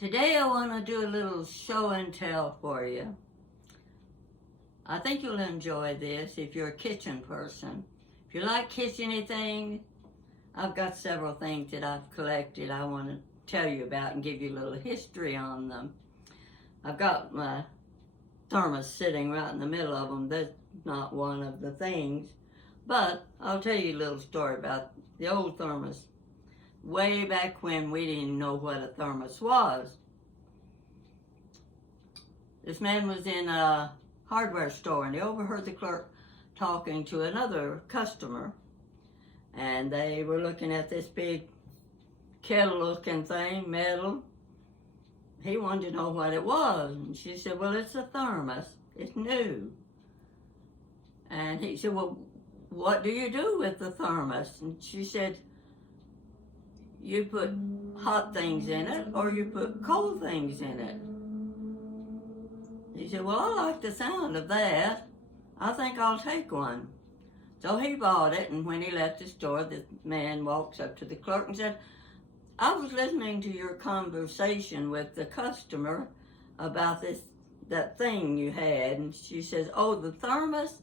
Today I want to do a little show and tell for you. I think you'll enjoy this if you're a kitchen person. If you like kitchen-y things, I've got several things that I've collected I want to tell you about and give you a little history on them. I've got my thermos sitting right in the middle of them. That's not one of the things, but I'll tell you a little story about the old thermos. Way back when we didn't know what a thermos was. This man was in a hardware store and he overheard the clerk talking to another customer, and they were looking at this big kettle looking thing, metal. He wanted to know what it was, and she said, well, it's a thermos, it's new. And he said, well, what do you do with the thermos? And she said, you put hot things in it or you put cold things in it. He said, well, I like the sound of that. I think I'll take one. So he bought it, and when he left the store, the man walks up to the clerk and said, I was listening to your conversation with the customer about that thing you had. And she says, oh, the thermos?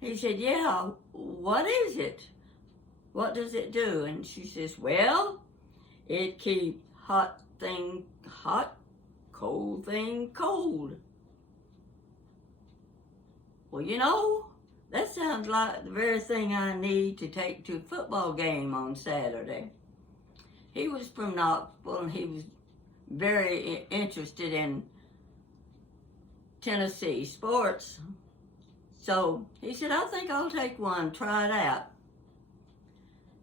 He said, yeah, what is it? What does it do? And she says, well, it keeps hot thing hot, cold thing cold. Well, you know, that sounds like the very thing I need to take to a football game on Saturday. He was from Knoxville, and he was very interested in Tennessee sports. So he said, I think I'll take one, try it out.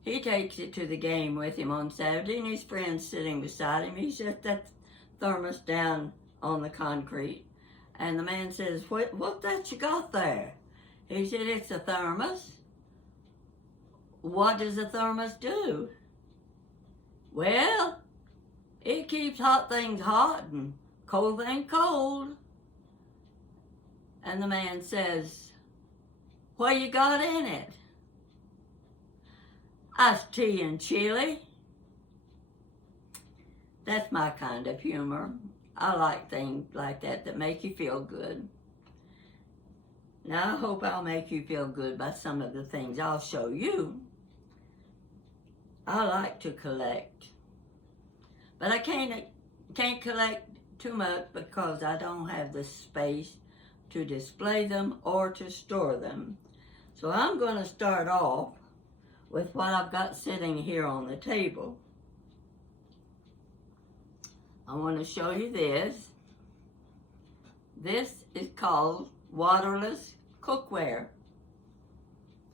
He takes it to the game with him on Saturday, and his friend's sitting beside him. He set that thermos down on the concrete, and the man says, what's that you got there? He said, it's a thermos. What does a thermos do? Well, it keeps hot things hot and cold things cold. And the man says, what you got in it? Iced tea and chili. That's my kind of humor. I like things like that make you feel good. Now, I hope I'll make you feel good by some of the things I'll show you. I like to collect, but I can't collect too much because I don't have the space to display them or to store them. So I'm going to start off with what I've got sitting here on the table. I want to show you this. This is called Waterless cookware.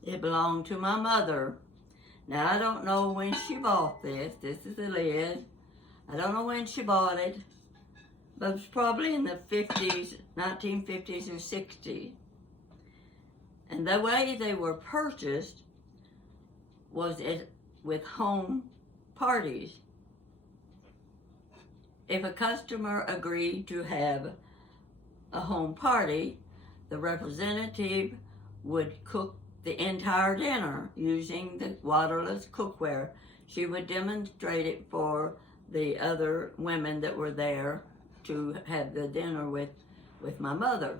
It belonged to my mother. Now, I don't know when she bought this. This is the lid. I don't know when she bought it, but it was probably in the 50s, 1950s or 60s. And the way they were purchased was with home parties. If a customer agreed to have a home party, the representative would cook the entire dinner using the Waterless cookware. She would demonstrate it for the other women that were there to have the dinner with my mother.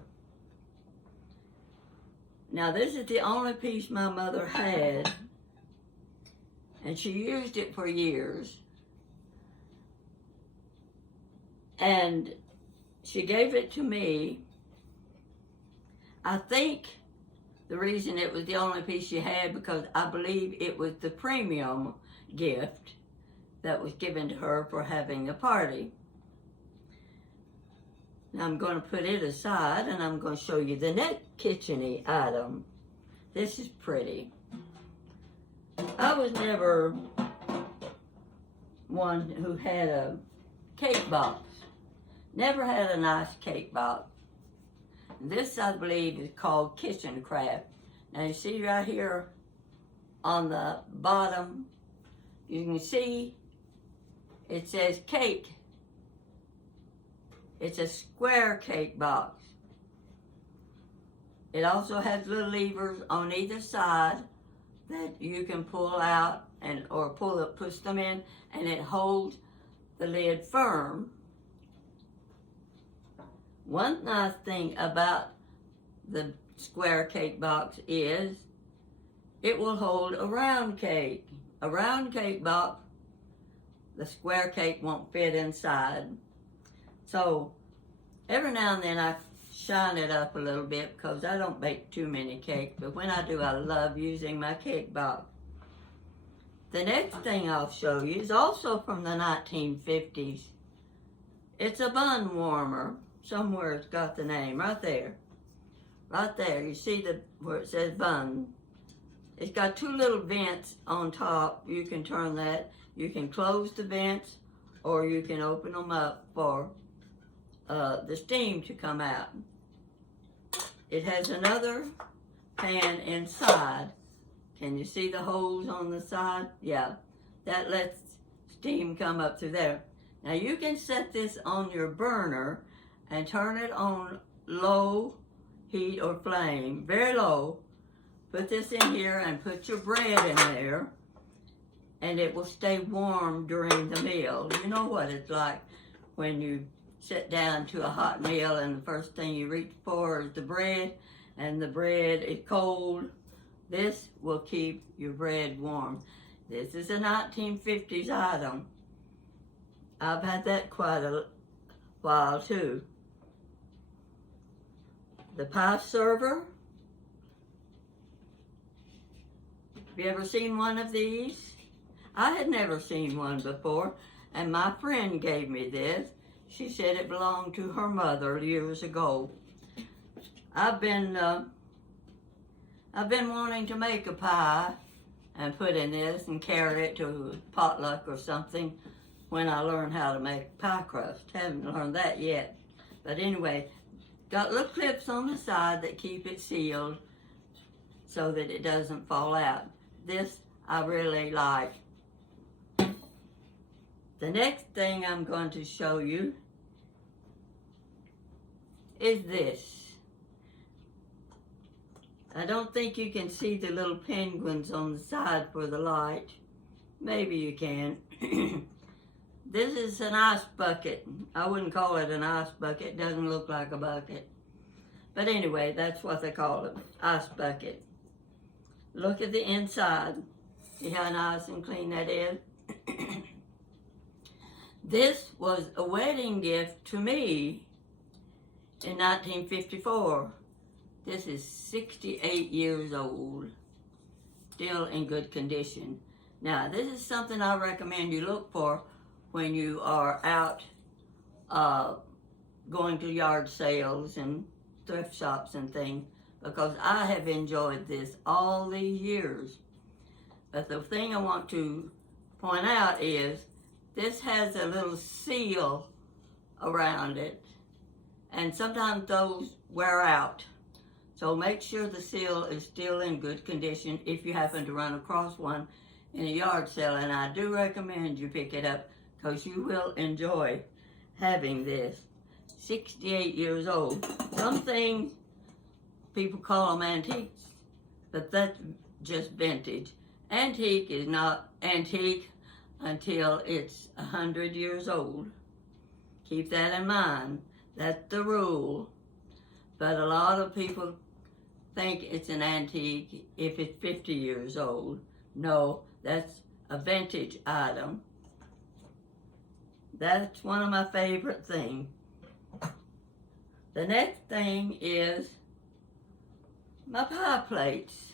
Now, this is the only piece my mother had, and she used it for years. And she gave it to me. I think the reason it was the only piece she had because I believe it was the premium gift that was given to her for having a party. Now I'm going to put it aside and I'm going to show you the next kitchen-y item. This is pretty. I was never one who had a cake box. Never had a nice cake box. This, I believe, is called kitchen craft. Now you see right here on the bottom, you can see it says cake. It's a square cake box. It also has little levers on either side that you can pull out or push them in, and it holds the lid firm One nice thing about the square cake box is it will hold a round cake. A round cake box, the square cake won't fit inside. So every now and then I shine it up a little bit because I don't bake too many cakes, but when I do, I love using my cake box. The next thing I'll show you is also from the 1950s. It's a bun warmer. Somewhere it's got the name, right there. Right there, you see where it says bun. It's got two little vents on top. You can turn that. You can close the vents or you can open them up for the steam to come out. It has another pan inside. Can you see the holes on the side? Yeah, that lets steam come up through there. Now you can set this on your burner and turn it on low heat or flame, very low. Put this in here and put your bread in there and it will stay warm during the meal. You know what it's like when you sit down to a hot meal and the first thing you reach for is the bread and the bread is cold. This will keep your bread warm. This is a 1950s item. I've had that quite a while too. The pie server. Have you ever seen one of these? I had never seen one before, and my friend gave me this. She said it belonged to her mother years ago. I've been wanting to make a pie and put in this and carry it to a potluck or something when I learn how to make pie crust. Haven't learned that yet. But anyway, got little clips on the side that keep it sealed so that it doesn't fall out. This I really like. The next thing I'm going to show you is this. I don't think you can see the little penguins on the side for the light. Maybe you can. This is an ice bucket. I wouldn't call it an ice bucket. It doesn't look like a bucket. But anyway, that's what they call it, ice bucket. Look at the inside. See how nice and clean that is? This was a wedding gift to me in 1954. This is 68 years old, still in good condition. Now, this is something I recommend you look for when you are out going to yard sales and thrift shops and things, because I have enjoyed this all these years. But the thing I want to point out is this has a little seal around it, and sometimes those wear out. So make sure the seal is still in good condition if you happen to run across one in a yard sale, and I do recommend you pick it up because you will enjoy having this. 68 years old. Some things people call them antiques, but that's just vintage. Antique is not antique until it's 100 years old. Keep that in mind. That's the rule. But a lot of people think it's an antique if it's 50 years old. No, that's a vintage item. That's one of my favorite things. The next thing is my pie plates.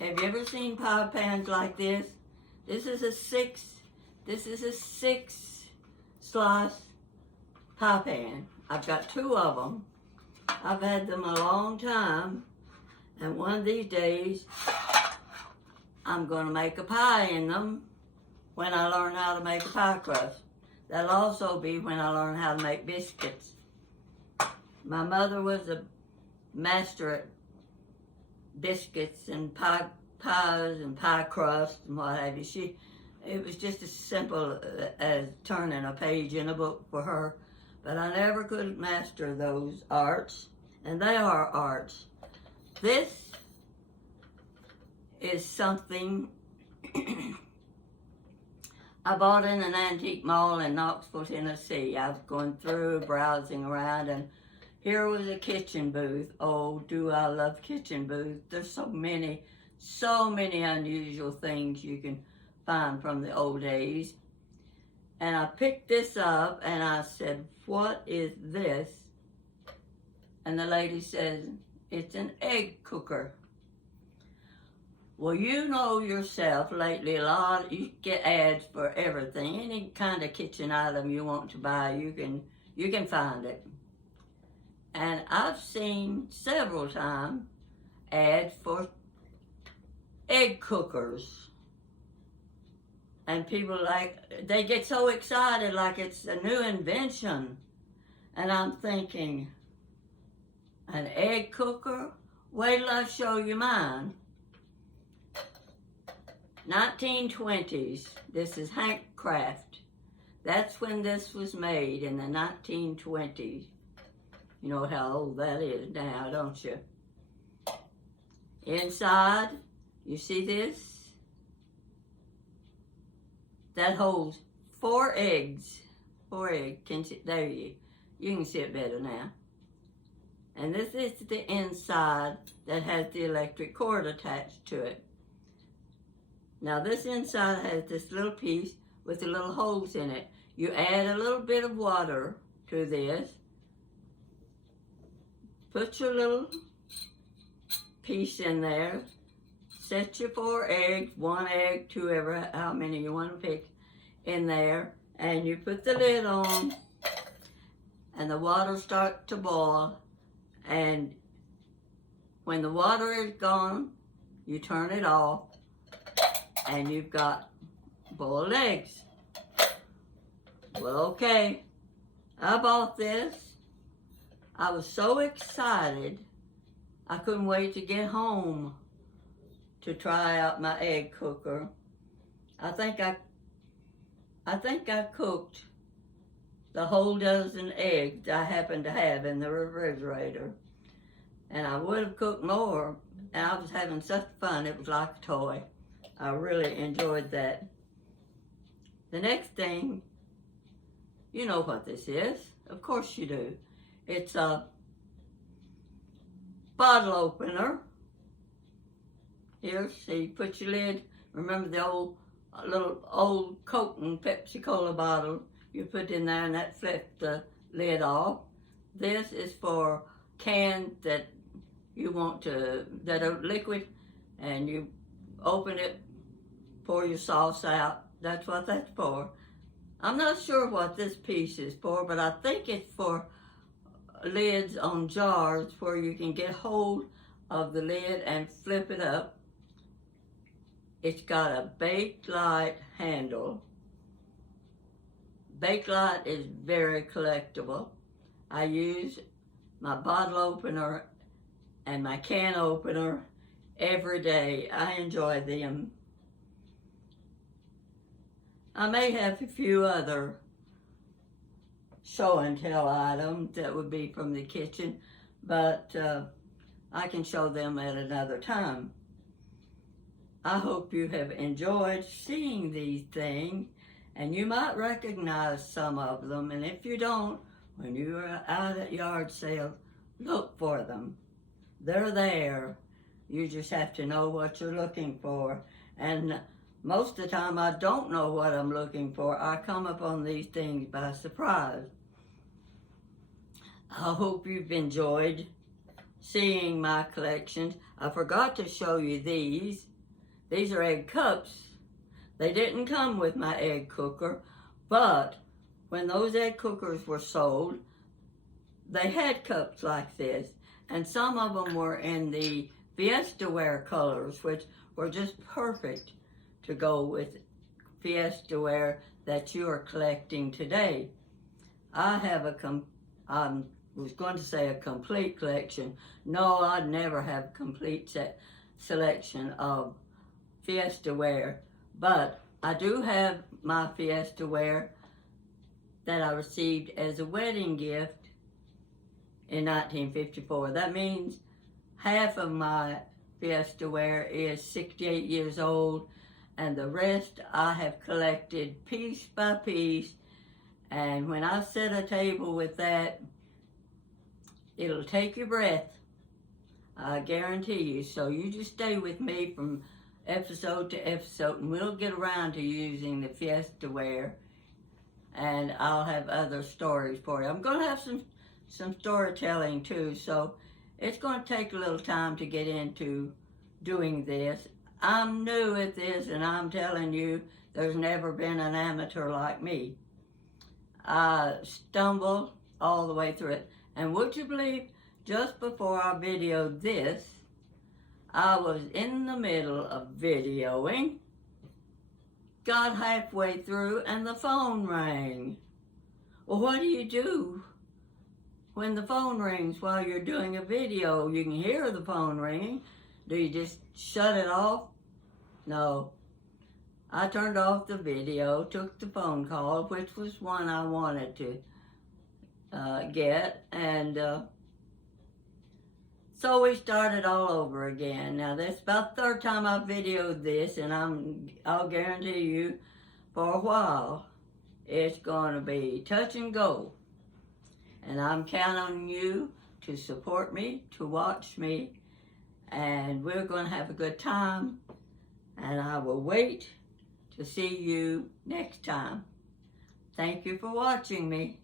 Have you ever seen pie pans like this? This is a six slice pie pan. I've got two of them. I've had them a long time, and one of these days I'm going to make a pie in them when I learn how to make a pie crust. That'll also be when I learn how to make biscuits. My mother was a master at biscuits and pies and pie crust and what have you. It was just as simple as turning a page in a book for her. But I never could master those arts, and they are arts. This is something I bought in an antique mall in Knoxville, Tennessee. I was going through, browsing around, and here was a kitchen booth. Oh, do I love kitchen booths. There's so many unusual things you can find from the old days. And I picked this up and I said, what is this? And the lady says, it's an egg cooker. Well, you know yourself lately, you get ads for everything. Any kind of kitchen item you want to buy, you can find it. And I've seen several times ads for egg cookers. And people they get so excited like it's a new invention. And I'm thinking, an egg cooker? Wait till I show you mine. 1920s. This is Hank Craft. That's when this was made, in the 1920s. You know how old that is now, don't you? Inside, you see this? That holds 4 eggs. 4 eggs. There you can see it better now. And this is the inside that has the electric cord attached to it. Now this inside has this little piece with the little holes in it. You add a little bit of water to this. Put your little piece in there. Set your 4 eggs, 1 egg, 2, how many you want to pick in there. And you put the lid on and the water starts to boil. And when the water is gone, you turn it off. And you've got boiled eggs. Well, okay, I bought this. I was so excited, I couldn't wait to get home to try out my egg cooker. I think I cooked the whole dozen eggs I happened to have in the refrigerator. And I would have cooked more, and I was having such fun, it was like a toy. I really enjoyed that. The next thing, you know what this is. Of course you do. It's a bottle opener. Here, see, put your lid. Remember the little old Coke and Pepsi Cola bottle you put in there and that flipped the lid off. This is for cans that you want that are liquid, and you open it, pour your sauce out. That's what that's for. I'm not sure what this piece is for, but I think it's for lids on jars where you can get hold of the lid and flip it up. It's got a Bakelite handle. Bakelite is very collectible. I use my bottle opener and my can opener every day. I enjoy them. I may have a few other show and tell items that would be from the kitchen, but I can show them at another time. I hope you have enjoyed seeing these things, and you might recognize some of them, and if you don't, when you are out at yard sales, look for them. They're there. You just have to know what you're looking for. And most of the time I don't know what I'm looking for. I come upon these things by surprise. I hope you've enjoyed seeing my collections. I forgot to show you these. These are egg cups. They didn't come with my egg cooker, but when those egg cookers were sold, they had cups like this, and some of them were in the Fiestaware colors, which were just perfect to go with Fiestaware that you are collecting today. I have I was going to say a complete collection. No, I'd never have a complete selection of Fiestaware, but I do have my Fiestaware that I received as a wedding gift in 1954. That means half of my Fiestaware is 68 years old, and the rest I have collected piece by piece. And when I set a table with that, it'll take your breath. I guarantee you. So you just stay with me from episode to episode, and we'll get around to using the Fiestaware, and I'll have other stories for you. I'm going to have some storytelling too, so it's going to take a little time to get into doing this. I'm new at this, and I'm telling you, there's never been an amateur like me. I stumbled all the way through it. And would you believe, just before I videoed this, I was in the middle of videoing, got halfway through, and the phone rang. Well, what do you do when the phone rings while you're doing a video? You can hear the phone ringing. Do you just shut it off? No. I turned off the video, took the phone call, which was one I wanted to get, and so we started all over again. Now, that's about the third time I've videoed this, and I'll guarantee you, for a while, it's going to be touch and go. And I'm counting on you to support me, to watch me, and we're going to have a good time, and I will wait to see you next time. Thank you for watching me.